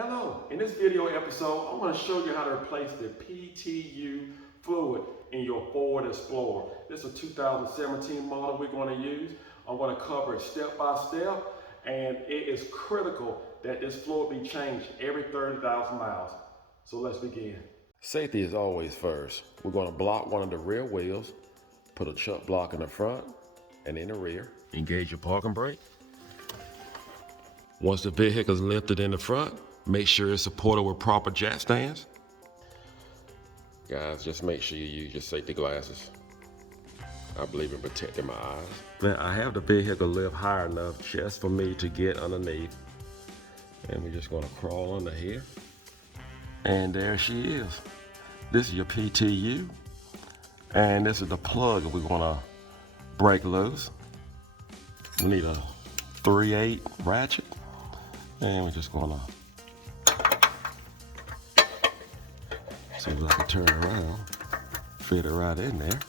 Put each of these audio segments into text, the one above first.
Hello, in this video episode, I want to show you how to replace the PTU fluid in your Ford Explorer. This is a 2017 model we're going to use. I'm going to cover it step by step, and it is critical that this fluid be changed every 30,000 miles. So let's begin. Safety is always first. We're going to block one of the rear wheels, put a chuck block in the front and in the rear. Engage your parking brake. Once the vehicle is lifted in the front, make sure it's supported with proper jack stands. Guys, just make sure you use your safety glasses. I believe in protecting my eyes. Now, I have the vehicle lift high enough just for me to get underneath. And we're just gonna crawl under here. And there she is. This is your PTU. And this is the plug that we're gonna break loose. We need a 3/8 ratchet. And we're just gonna see if I can turn around, fit it right in there.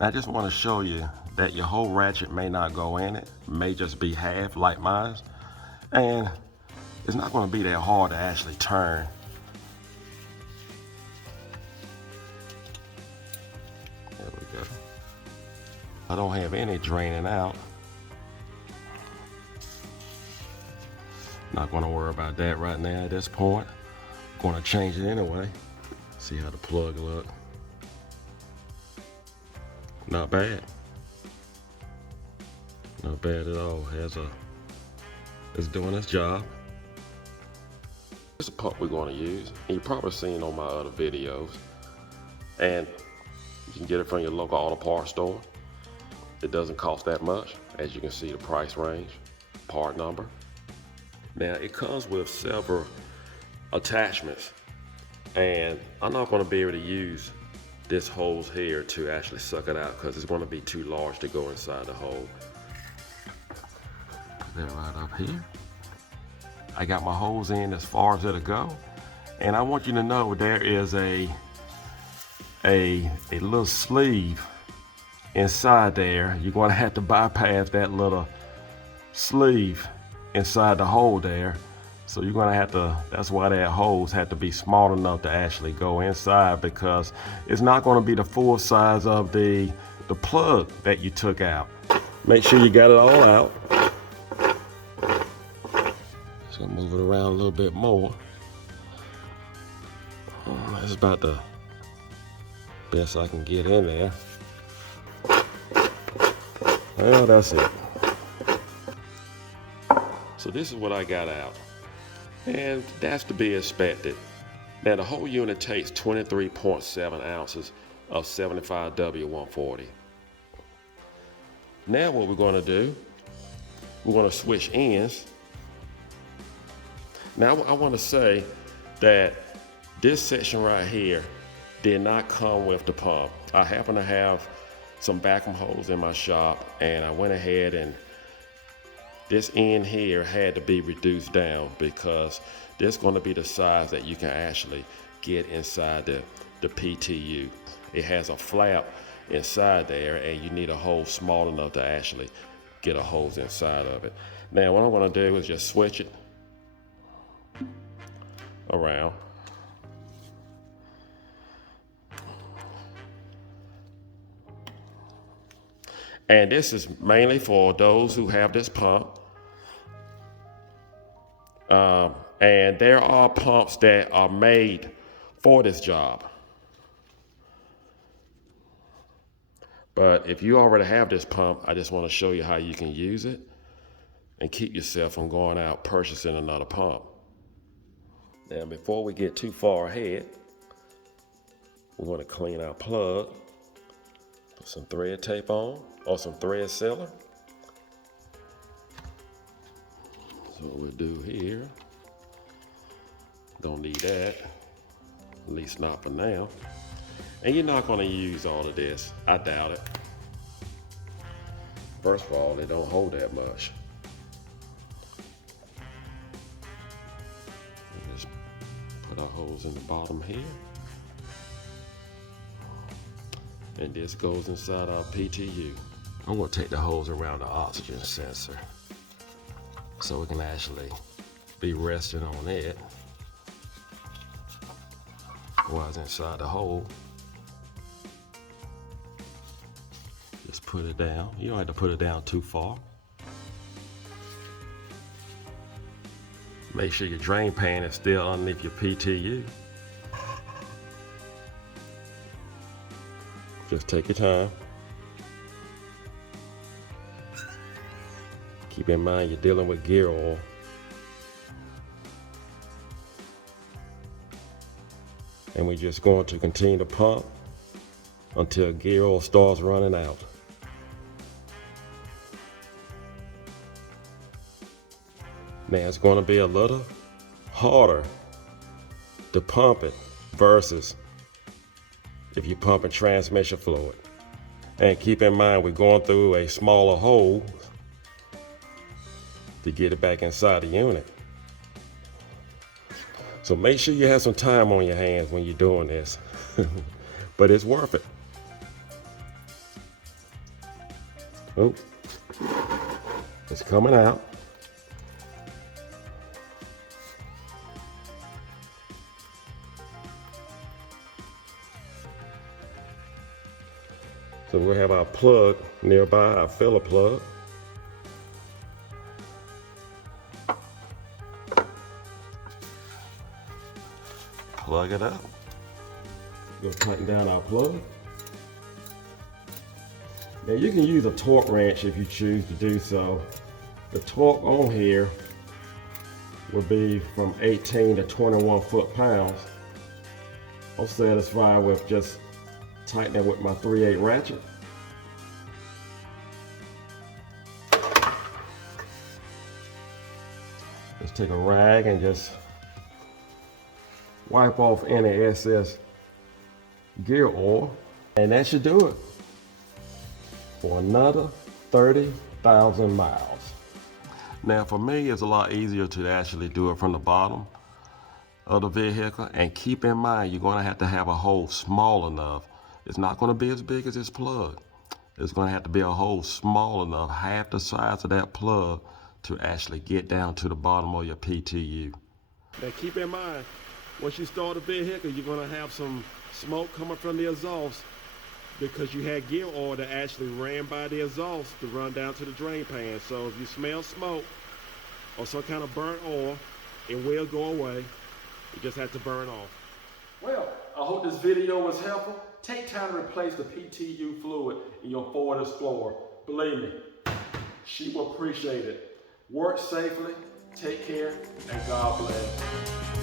I just want to show you that your whole ratchet may not go in it, may just be half like mine. And it's not going to be that hard to actually turn. There we go. I don't have any draining out. Not going to worry about that right now at this point. Going to change it anyway. See how the plug look. Not bad. Not bad at all. It's doing its job. This is a pump we're going to use. And you've probably seen on my other videos. And you can get it from your local auto parts store. It doesn't cost that much. As you can see, the price range, part number. Now, it comes with several attachments, and I'm not going to be able to use this hose here to actually suck it out because it's going to be too large to go inside the hole. Put that right up here. I got my hose in as far as it'll go, and I want you to know there is a little sleeve inside there. You're going to have to bypass that little sleeve inside the hole there. So you're gonna have to, that's why that hose had to be small enough to actually go inside, because it's not gonna be the full size of the plug that you took out. Make sure you got it all out. Just gonna move it around a little bit more. That's about the best I can get in there. Well, that's it. So this is what I got out. And that's to be expected. Now the whole unit takes 23.7 ounces of 75W140. Now what we're going to do, we're going to switch ends. Now I want to say that this section right here did not come with the pump. I happen to have some vacuum holes in my shop, and I went ahead and this end here had to be reduced down because this is going to be the size that you can actually get inside the PTU. It has a flap inside there, and you need a hole small enough to actually get a hose inside of it. Now what I'm going to do is just switch it around. And this is mainly for those who have this pump. And there are pumps that are made for this job. But if you already have this pump, I just want to show you how you can use it and keep yourself from going out purchasing another pump. Now, before we get too far ahead, we want to clean our plug. Put some thread tape on, or some thread sealer. So what we'll do here, don't need that, at least not for now. And you're not gonna use all of this, I doubt it. First of all, they don't hold that much. We'll just put our holes in the bottom here. And this goes inside our PTU. I'm gonna take the hose around the oxygen sensor so we can actually be resting on it. while it's inside the hole. Just put it down. You don't have to put it down too far. Make sure your drain pan is still underneath your PTU. Just take your time. Keep in mind you're dealing with gear oil. And we're just going to continue to pump until gear oil starts running out. Now it's going to be a little harder to pump it versus if you're pumping transmission fluid. And keep in mind we're going through a smaller hole to get it back inside the unit. So make sure you have some time on your hands when you're doing this, but it's worth it. Oh, it's coming out. So we'll have our plug nearby, our filler plug. Plug it up. We'll tighten down our plug. Now you can use a torque wrench if you choose to do so. The torque on here will be from 18 to 21 foot-pounds. I'm satisfied with just tightening with my 3/8 ratchet. Just take a rag and just wipe off any excess gear oil, and that should do it for another 30,000 miles. Now for me, it's a lot easier to actually do it from the bottom of the vehicle, and keep in mind you're going to have a hole small enough. It's not going to be as big as this plug. It's going to have to be a hole small enough, half the size of that plug, to actually get down to the bottom of your PTU. Now keep in mind, once you start the vehicle, you're going to have some smoke coming from the exhaust because you had gear oil that actually ran by the exhaust to run down to the drain pan. So if you smell smoke or some kind of burnt oil, it will go away. You just have to burn off. Well, I hope this video was helpful. Take time to replace the PTU fluid in your Ford Explorer. Believe me, she will appreciate it. Work safely, take care, and God bless.